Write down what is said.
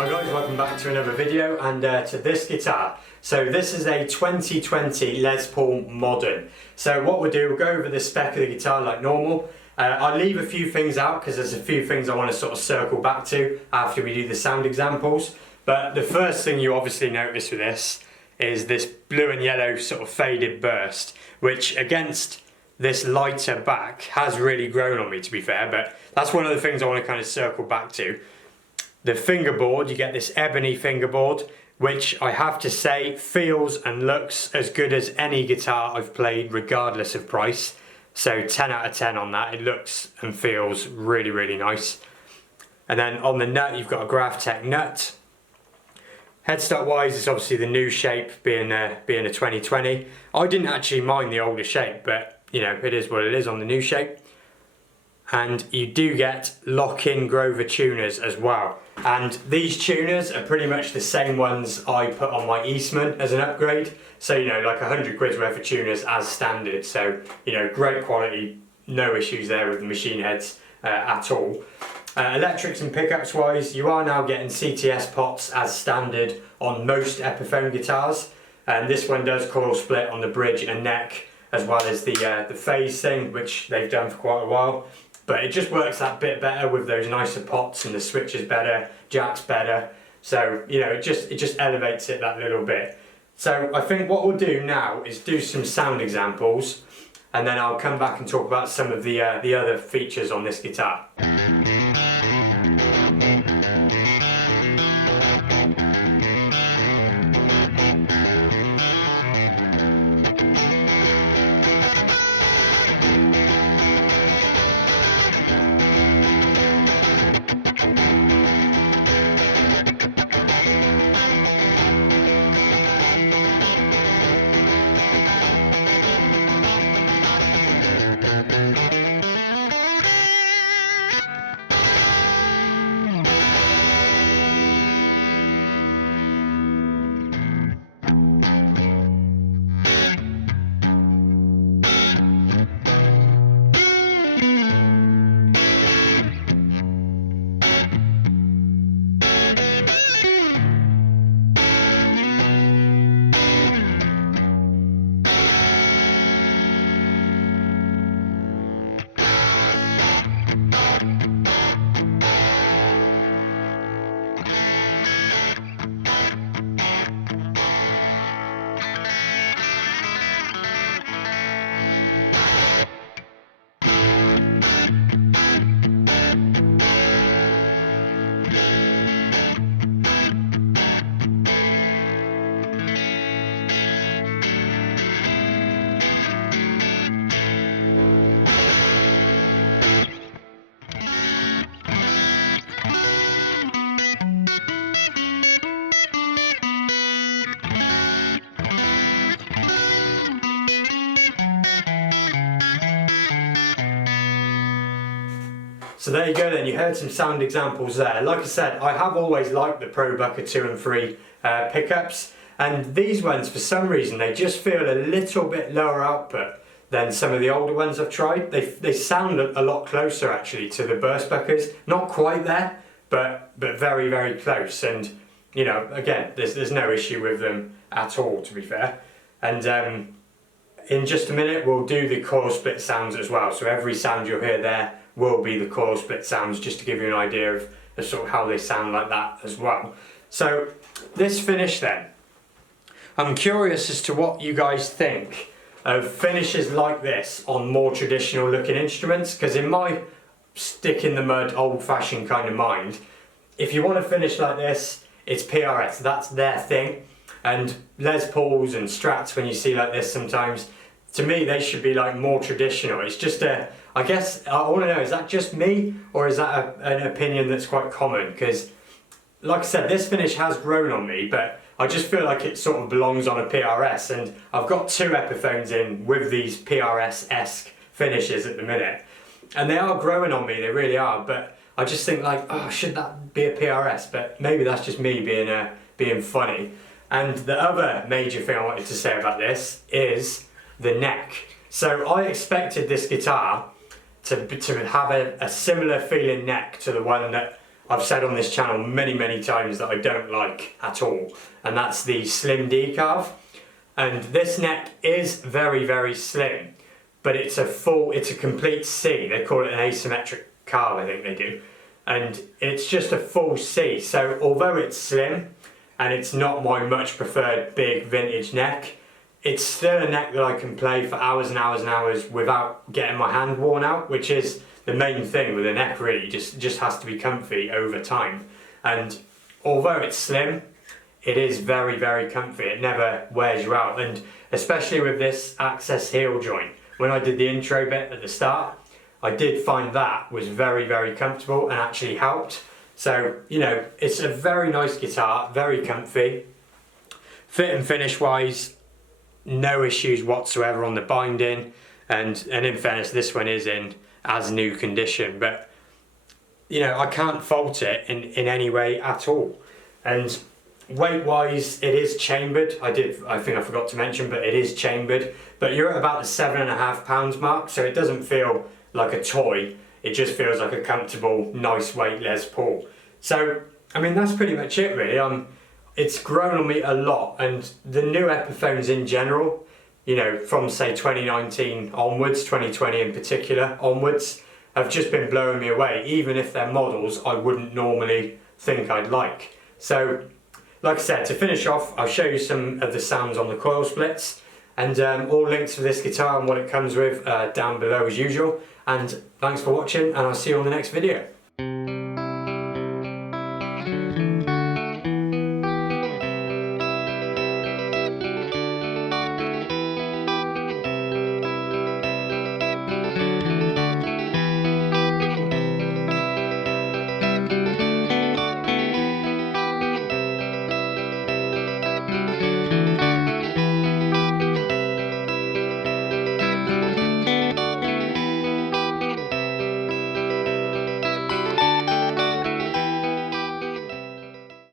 Hi guys, welcome back to another video and to this guitar. So this is a 2020 Les Paul Modern. So what we'll do, we'll go over the spec of the guitar like normal. I'll leave a few things out because there's a few things I want to sort of circle back to after we do the sound examples. But the first thing you obviously notice with this is this blue and yellow sort of faded burst, which against this lighter back has really grown on me, to be fair, but that's one of the things I want to kind of circle back to. The fingerboard, you get this ebony fingerboard, which I have to say feels and looks as good as any guitar I've played regardless of price. So 10 out of 10 on that. It looks and feels really, really nice. And then on the nut, you've got a Graphtec nut. Headstock wise, it's obviously the new shape being a 2020. I didn't actually mind the older shape, but you know, it is what it is on the new shape. And you do get lock-in Grover tuners as well. And these tuners are pretty much the same ones I put on my Eastman as an upgrade. So, you know, like 100 quid's worth of tuners as standard. So, you know, great quality, no issues there with the machine heads at all. Electrics and pickups wise, you are now getting CTS pots as standard on most Epiphone guitars. And this one does coil split on the bridge and neck, as well as the phase thing, which they've done for quite a while. But it just works that bit better with those nicer pots, and the switch is better, jack's better. So, you know, it just elevates it that little bit. So I think what we'll do now is do some sound examples, and then I'll come back and talk about some of the other features on this guitar. So there you go then, you heard some sound examples there. Like I said, I have always liked the Pro Bucker 2 and 3 pickups, and these ones, for some reason, they just feel a little bit lower output than some of the older ones I've tried. They sound a lot closer actually to the Burst Buckers. Not quite there, but very, very close. And you know, again, there's no issue with them at all, to be fair. And in just a minute, we'll do the coil split sounds as well. So every sound you'll hear there will be the coil split sounds, just to give you an idea of sort of how they sound like that as well. So this finish then, I'm curious as to what you guys think of finishes like this on more traditional looking instruments, because in my stick in the mud old fashioned kind of mind, if you want to finish like this, it's PRS, that's their thing. And Les Pauls and Strats, when you see like this sometimes, to me they should be like more traditional. It's just I guess I want to know, is that just me, or is that an opinion that's quite common? Because like I said, this finish has grown on me, but I just feel like it sort of belongs on a PRS, and I've got two Epiphones in with these PRS-esque finishes at the minute, and they are growing on me, they really are, but I just think like, oh, should that be a PRS? But maybe that's just me being funny. And the other major thing I wanted to say about this is the neck. So I expected this guitar to have a similar feeling neck to the one that I've said on this channel many times that I don't like at all, and that's the slim D carve. And this neck is very slim, but it's a complete C. They call it an asymmetric carve, I think they do. And it's just a full C. So although it's slim and it's not my much preferred big vintage neck, it's still a neck that I can play for hours and hours without getting my hand worn out, which is the main thing with a neck really. Just has to be comfy over time. And although it's slim, it is very comfy. It never wears you out. And especially with this access heel joint, when I did the intro bit at the start, I did find that was very comfortable and actually helped. So, you know, it's a very nice guitar, very comfy. Fit and finish wise, no issues whatsoever on the binding. And in fairness, this one is in as new condition, but you know, I can't fault it in any way at all. And weight wise, it is chambered. I think I forgot to mention, but it is chambered. But you're at about the 7.5 pounds mark, so it doesn't feel like a toy. It just feels like a comfortable, nice weight Les Paul. So, I mean, that's pretty much it really. It's grown on me a lot, and the new Epiphones in general, you know, from say 2019 onwards, 2020 in particular onwards, have just been blowing me away, even if they're models I wouldn't normally think I'd like. So, like I said, to finish off, I'll show you some of the sounds on the coil splits, and all links for this guitar and what it comes with down below as usual. And thanks for watching, and I'll see you on the next video.